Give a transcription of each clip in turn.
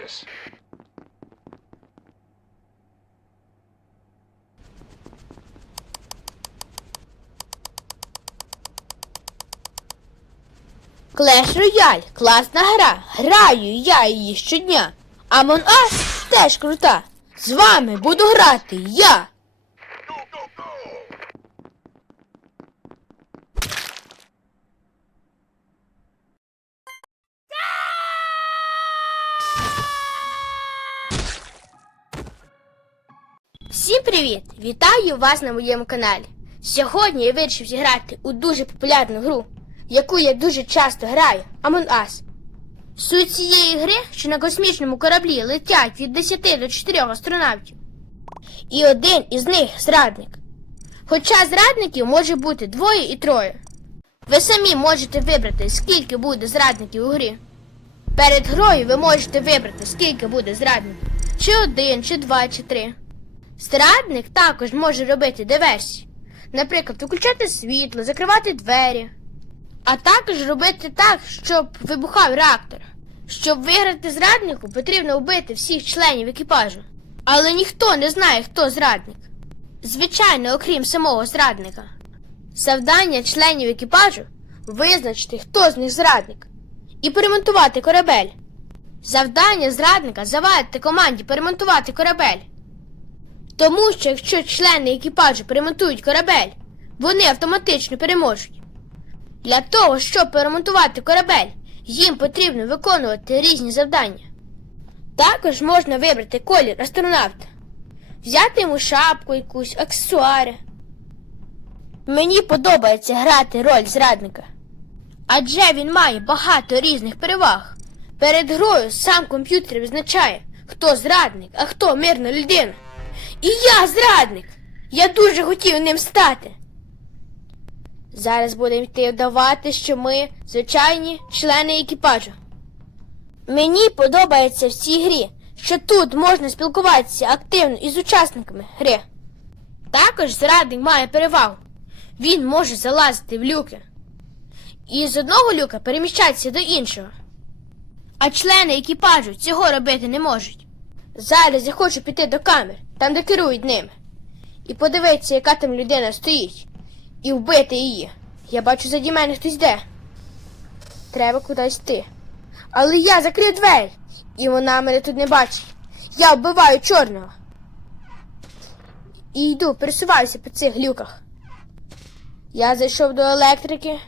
this. Clash Royale – класна гра. Граю я її щодня. Among Us теж крута. З вами буду грати я. Всім привіт! Вітаю вас на моєму каналі. Сьогодні я вирішив зіграти у дуже популярну гру, яку я дуже часто граю Among Us. Суть цієї гри, що на космічному кораблі летять від 10 до 4 астронавтів. І один із них зрадник. Хоча зрадників може бути двоє і троє. Ви самі можете вибрати, скільки буде зрадників у грі. Перед грою ви можете вибрати, скільки буде зрадників. Чи один, чи два, чи три. Зрадник також може робити диверсії. Наприклад, виключати світло, закривати двері. А також робити так, щоб вибухав реактор. Щоб виграти зраднику, потрібно вбити всіх членів екіпажу. Але ніхто не знає, хто зрадник. Звичайно, окрім самого зрадника. Завдання членів екіпажу визначити, хто з них зрадник, і поремонтувати корабель. Завдання зрадника завадити команді поремонтувати корабель. Тому що якщо члени екіпажу перемонтують корабель, вони автоматично переможуть. Для того, щоб перемонтувати корабель, їм потрібно виконувати різні завдання. Також можна вибрати колір астронавта, взяти йому шапку якусь, аксесуари. Мені подобається грати роль зрадника, адже він має багато різних переваг. Перед грою сам комп'ютер визначає, хто зрадник, а хто мирна людина. І я зрадник. Я дуже хотів ним стати. Зараз будемо йти давати, що ми звичайні члени екіпажу. Мені подобається в цій грі, що тут можна спілкуватися активно із учасниками гри. Також зрадник має перевагу. Він може залазити в люки. І з одного люка переміщатися до іншого. А члени екіпажу цього робити не можуть. Зараз я хочу піти до камер, там де керують ними, і подивитися, яка там людина стоїть, і вбити її. Я бачу заді мене хтось йде. Треба кудись йти. Але я закрив двері, і вона мене тут не бачить. Я вбиваю чорного. І йду, пересуваюся по цих глюках. Я зайшов до електрики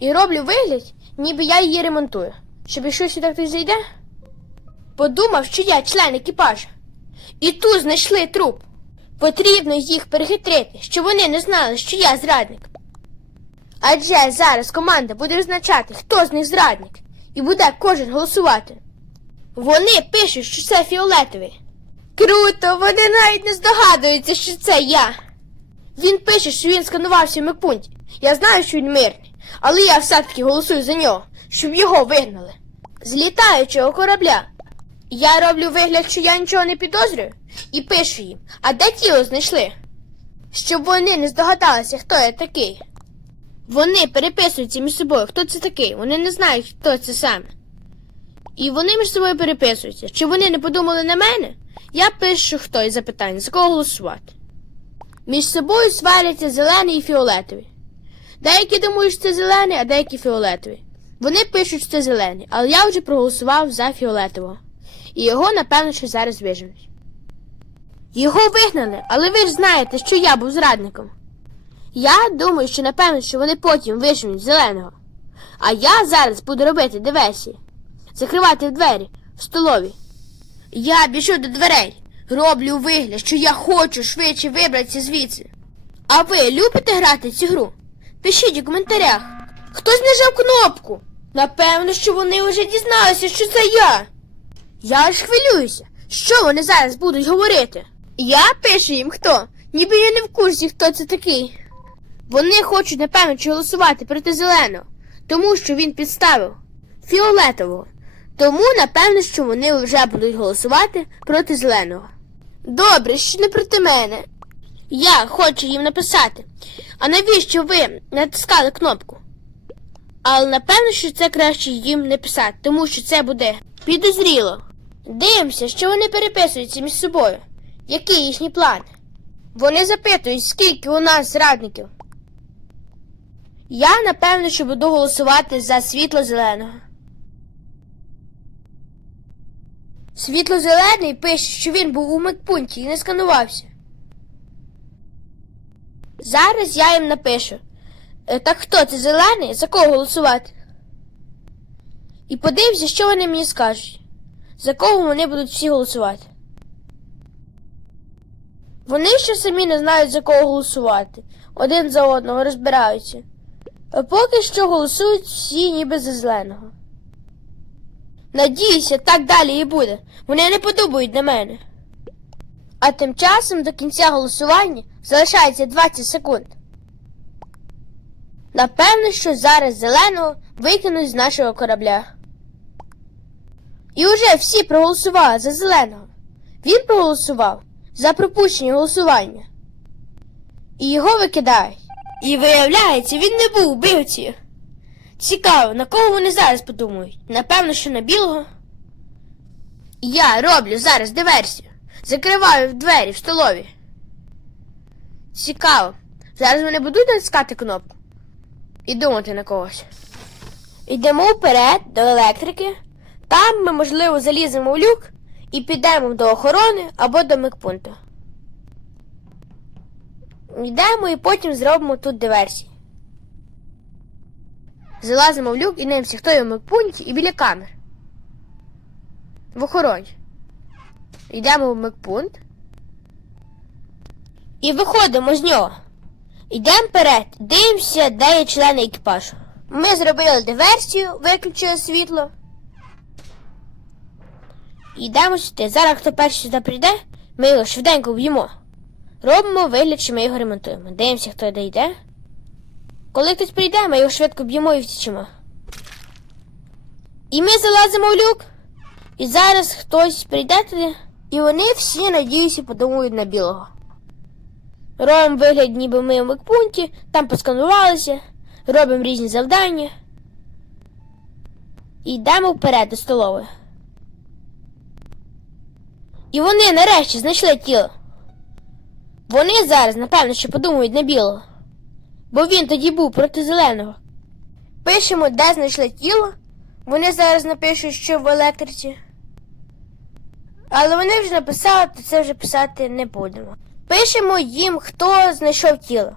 і роблю вигляд, ніби я її ремонтую. Щоб якщо сюди хтось зайде, подумав, що я член екіпажу. І тут знайшли труп. Потрібно їх перехитрити, щоб вони не знали, що я зрадник. Адже зараз команда буде визначати, хто з них зрадник, і буде кожен голосувати. Вони пишуть, що це фіолетовий. Круто, вони навіть не здогадуються, що це я. Він пише, що він сканувався в медпункті. Я знаю, що він мирний, але я все-таки голосую за нього, щоб його вигнали. З літаючого корабля. Я роблю вигляд, що я нічого не підозрюю, і пишу їм, а де тіло знайшли? Щоб вони не здогадалися, хто я такий. Вони переписуються між собою, хто це такий. Вони не знають, хто це саме. І вони між собою переписуються. Чи вони не подумали на мене? Я пишу хто і запитання, за кого голосувати. Між собою сваряться зелений і фіолетовий. Деякі думають, що це зелений, а деякі фіолетовий. Вони пишуть, що це зелений, але я вже проголосував за фіолетового. І його, напевно, що зараз виженуть. Його вигнали, але ви ж знаєте, що я був зрадником. Я думаю, що напевно, що вони потім виженуть зеленого. А я зараз буду робити диверсії. Закривати двері в столові. Я біжу до дверей, роблю вигляд, що я хочу швидше вибратися звідси. А ви любите грати цю гру? Пишіть у коментарях. Хтось нажав кнопку. Напевно, що вони вже дізналися, що це я. Я аж хвилююся. Що вони зараз будуть говорити? Я пишу їм хто? Ніби я не в курсі, хто це такий. Вони хочуть, напевно, чи голосувати проти зеленого, тому що він підставив фіолетового. Тому, напевно, що вони вже будуть голосувати проти зеленого. Добре, що не проти мене. Я хочу їм написати. А навіщо ви натискали кнопку? Але напевно, що це краще їм не писати, тому що це буде підозріло. Дивимося, що вони переписуються між собою. Який їхній план? Вони запитують, скільки у нас зрадників. Я, напевно, що буду голосувати за світло-зеленого. Світло-зелений пише, що він був у медпункті і не сканувався. Зараз я їм напишу. «Е, Так хто це зелений? За кого голосувати? І подивимося, що вони мені скажуть. За кого вони будуть всі голосувати. Вони ще самі не знають, за кого голосувати. Один за одного розбираються. А поки що голосують всі ніби за зеленого. Надіюся, так далі і буде. Вони не подобають на мене. А тим часом до кінця голосування залишається 20 секунд. Напевно, що зараз зеленого викинуть з нашого корабля. І уже всі проголосували за зеленого. Він проголосував за пропущення голосування. І його викидають. І виявляється, він не був вбивцею. Цікаво, на кого вони зараз подумають? Напевно, що на білого. Я роблю зараз диверсію. Закриваю двері в столові. Цікаво. Зараз вони будуть натискати кнопку і думати на когось. Йдемо вперед до електрики. Там ми, можливо, заліземо в люк і підемо до охорони або до микпункту. Йдемо і потім зробимо тут диверсії. Залазимо в люк і дивимося, хто є в микпункті і біля камер. В охороні. Йдемо в микпункт. І виходимо з нього. Йдемо вперед, дивимося, де є члени екіпажу. Ми зробили диверсію, виключили світло. Йдемо сюди. Зараз хто перший сюди прийде, ми його швиденько вб'ємо. Робимо вигляд, що ми його ремонтуємо. Дивимося, хто де йде. Коли хтось прийде, ми його швидко б'ємо і втічемо. І ми залазимо в люк. І зараз хтось прийде туди, і вони всі, надіюся, подумають на білого. Робимо вигляд, ніби ми в микпункті, там посканувалися, робимо різні завдання. І йдемо вперед до столової. І вони нарешті знайшли тіло. Вони зараз, напевно, що подумають на білого. Бо він тоді був проти зеленого. Пишемо, де знайшли тіло. Вони зараз напишуть, що в електриці. Але вони вже написали, то це вже писати не будемо. Пишемо їм, хто знайшов тіло.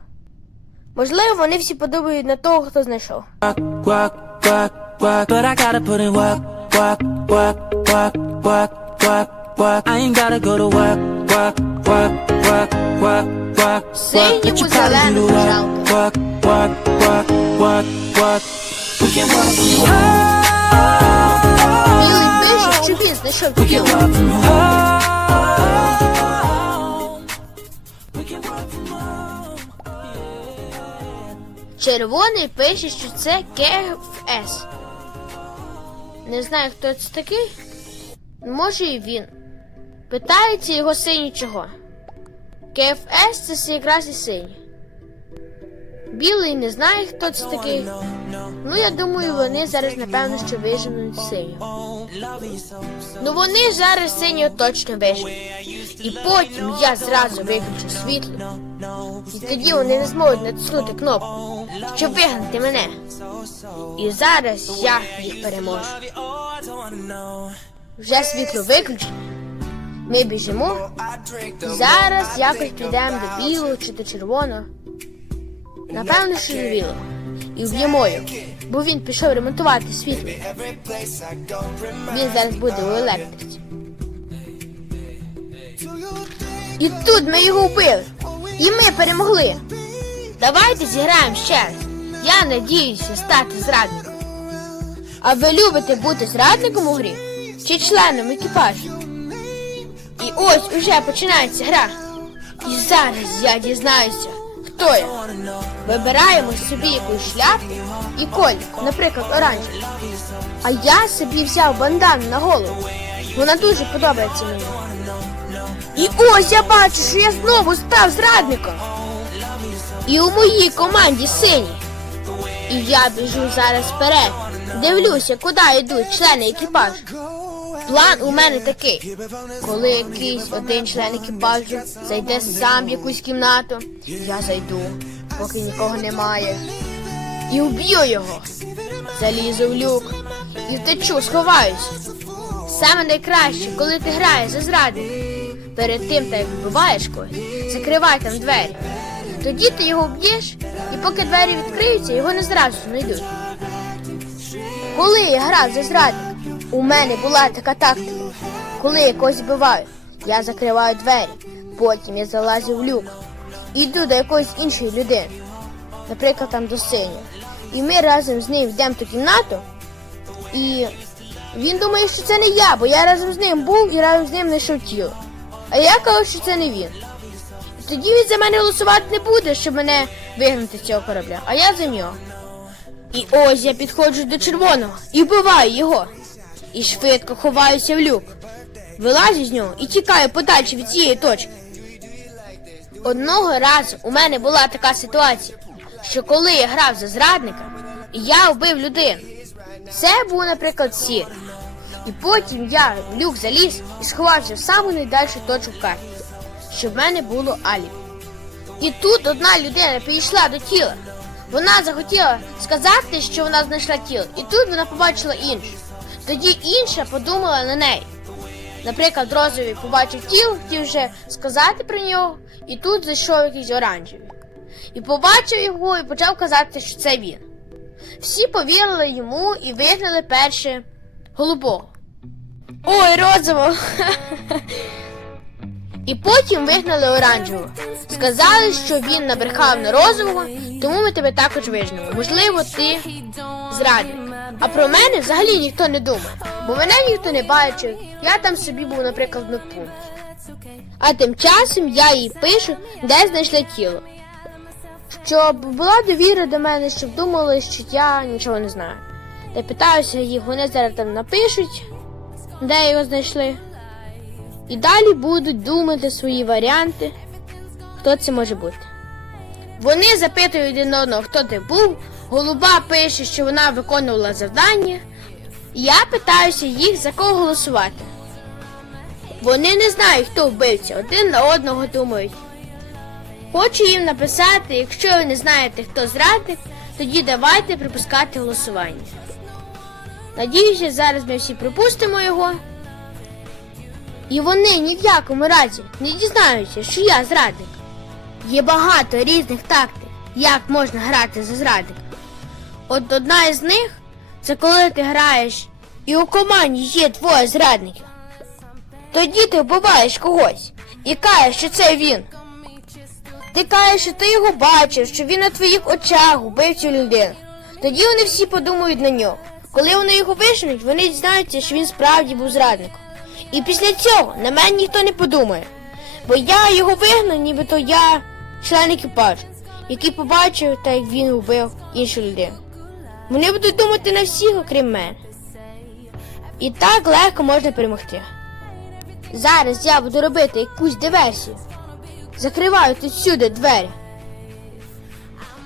Можливо, вони всі подумають на того, хто знайшов. work, work, work, work. But I gotta put in Червоний пише, що це КФС. Не знаю, хто це такий. Може і він. Питається його синій чого. КФС це якраз і синій. Білий не знає, хто це такий. Ну, я думаю, вони зараз, напевно, що виженуть синього. Ну вони зараз синього точно виженуть. І потім я зразу виключу світло. І тоді вони не зможуть натиснути кнопку, щоб вигнати мене. І зараз я їх переможу. Вже світло виключено. Ми біжимо. І зараз якось підемо до білого чи до червоного. Напевно, що білого. І вб'ємо його. Бо він пішов ремонтувати світло. Він зараз буде у електриці. І тут ми його вбили. І ми перемогли. Давайте зіграємо ще раз. Я надіюся стати зрадником. А ви любите бути зрадником у грі? Чи членом екіпажу? І ось уже починається гра. І зараз я дізнаюся, хто я. Вибираємо собі якусь шляпу і колір, наприклад, оранжевий. А я собі взяв бандану на голову. Вона дуже подобається мені. І ось я бачу, що я знову став зрадником. І у моїй команді сині. І я біжу зараз вперед. Дивлюся, куди йдуть члени екіпажу. План у мене такий. Коли якийсь один член екіпажу зайде сам в якусь кімнату, я зайду, поки нікого немає. І вб'ю його. Залізу в люк і втечу, сховаюсь. Саме найкраще, коли ти граєш за зрадника. Перед тим, як вбиваєш когось, закривай там двері. Тоді ти його вб'єш, і поки двері відкриються, його не зразу знайдуть. Коли я грав за зрадника, у мене була така тактика. Коли я когось вбиваю, я закриваю двері, потім я залазю в люк, іду до якоїсь іншої людини, наприклад, там до синього. І ми разом з ним йдемо в ту кімнату, і він думає, що це не я, бо я разом з ним був і разом з ним знайшов тіло. А я кажу, що це не він. Тоді він за мене голосувати не буде, щоб мене вигнати з цього корабля, а я за нього. І ось я підходжу до червоного і вбиваю його. І швидко ховаюся в люк. Вилазю з нього і тікаю подальше від цієї точки. Одного разу у мене була така ситуація, що коли я грав за зрадника, я вбив людину. Це був, наприклад, сір. І потім я в люк заліз і сховався в саму найдальшу точку карти, щоб в мене було алібі. І тут одна людина підійшла до тіла. Вона захотіла сказати, що вона знайшла тіло, і тут вона побачила іншу. Тоді інша подумала на неї. Наприклад, розовий побачив тіло, хотів вже сказати про нього, і тут зайшов якийсь оранжевий. І побачив його і почав казати, що це він. Всі повірили йому і вигнали перше голубого. Ой, розово! І потім вигнали оранжевого. Сказали, що він набрехав на розового, тому ми тебе також вижнемо. Можливо, ти зрадник. А про мене взагалі ніхто не думає, бо мене ніхто не бачив. Я там собі був, наприклад, в медпункті. А тим часом я їй пишу, де знайшли тіло. Щоб була довіра до мене, щоб думали, що я нічого не знаю. Та питаюся їх, вони зараз там напишуть, де його знайшли. І далі будуть думати свої варіанти, хто це може бути. Вони запитують один одного, хто ти був. Голуба пише, що вона виконувала завдання. І Я питаюся їх, за кого голосувати. Вони не знають, хто вбивця, один на одного думають. Хочу їм написати, якщо ви не знаєте, хто зрадник, тоді давайте припускати голосування. Надіюся, зараз ми всі припустимо його. І вони ні в якому разі не дізнаються, що я зрадник. Є багато різних тактик, як можна грати за зрадника. От одна із них це коли ти граєш і у команді є двоє зрадників. Тоді ти вбиваєш когось і кажеш, що це він. Ти кажеш, що ти його бачив, що він на твоїх очах убив цю людину. Тоді вони всі подумають на нього. Коли вони його вишнуть, вони дізнаються, що він справді був зрадником. І після цього на мене ніхто не подумає. Бо я його вигнав, нібито я член екіпажу, який побачив, так як він вбив іншу людину. Вони будуть думати на всіх, окрім мене. І так легко можна перемогти. Зараз я буду робити якусь диверсію. Закриваю тут всюди двері.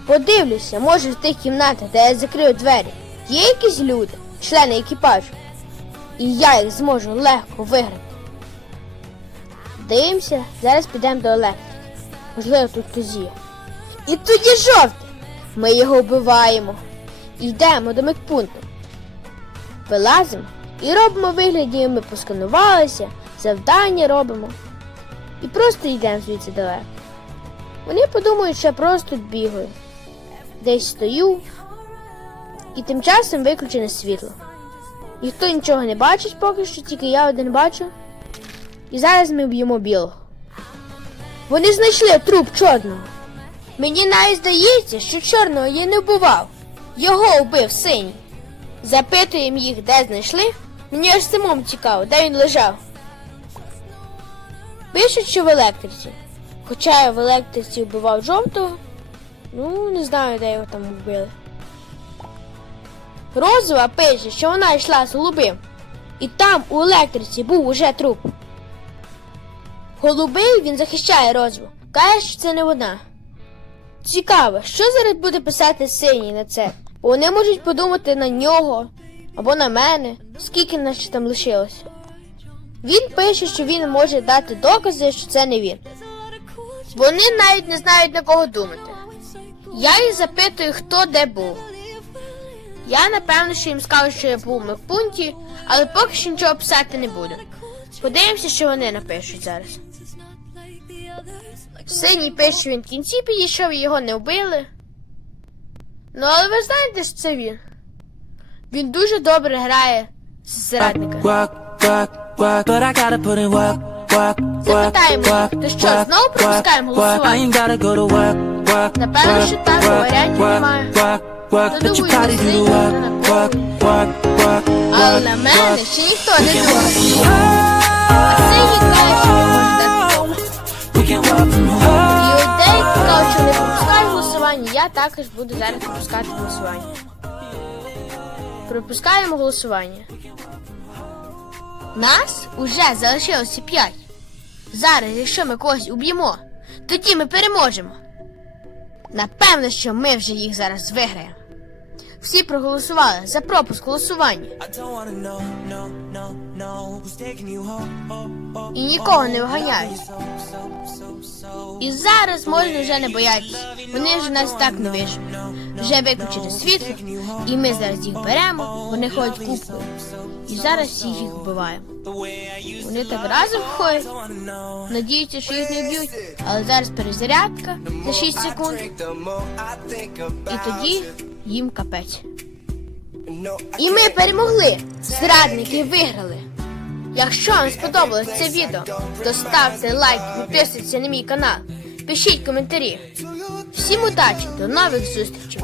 Подивлюся, може в тих кімнатах, де я закрив двері, є якісь люди, члени екіпажу. І я їх зможу легко виграти. Дивимося, зараз підемо до електрики. Можливо, тут хтось є. І є жовтий. Ми його вбиваємо. Йдемо до медпункту. Вилазимо і робимо вигляд, ніби ми посканувалися, завдання робимо. І просто йдемо звідси далеко. Вони подумають, що я просто бігаю. Десь стою, і тим часом виключене світло. Ніхто нічого не бачить поки що, тільки я один бачу. І зараз ми б'ємо білого. Вони знайшли труп чорного. Мені навіть здається, що чорного я не вбивав. Його вбив синій. Запитуємо їх, де знайшли. Мені аж самому цікаво, де він лежав. Пишуть, що в електриці. Хоча я в електриці вбивав жовтого. Ну, не знаю, де його там вбили. Розова пише, що вона йшла з голубим. І там у електриці був уже труп. Голубий він захищає розву. Каже, що це не вона. Цікаво, що зараз буде писати синій на це? Вони можуть подумати на нього або на мене, скільки нас ще там лишилось. Він пише, що він може дати докази, що це не він. Вони навіть не знають на кого думати. Я їх запитую, хто де був. Я напевно, що їм скажу, що я був в медпункті, але поки що нічого писати не буду. Подивимося, що вони напишуть зараз. Синій пише, що він в кінці підійшов і його не вбили. Ну, але ви знаєте, що це він. Він дуже добре грає зрадника. Work, work, Запитаємо, то що, знову пропускаємо голосування? Напевно, що так, варіантів немає. work, Але на мене ще ніхто не думав. А каже, що він я також буду зараз пропускати голосування. Пропускаємо голосування. Нас уже залишилося 5. Зараз, якщо ми когось уб'ємо, тоді ми переможемо. Напевно, що ми вже їх зараз виграємо. Всі проголосували за пропуск голосування. Oh, oh, І нікого не виганяють. so, so. І зараз можна вже не боятися. Вони вже нас так не вижуть. Вже виключили світло, і ми зараз їх беремо, вони ходять купою. І зараз всіх їх вбиваємо. Вони так разом ходять, надіються, що їх не б'ють, але зараз перезарядка за 6 секунд, і тоді їм капець. І ми перемогли! Зрадники виграли! Якщо вам сподобалось це відео, то ставте лайк, підписуйтесь на мій канал, пишіть коментарі. Всім удачі, до нових зустрічей!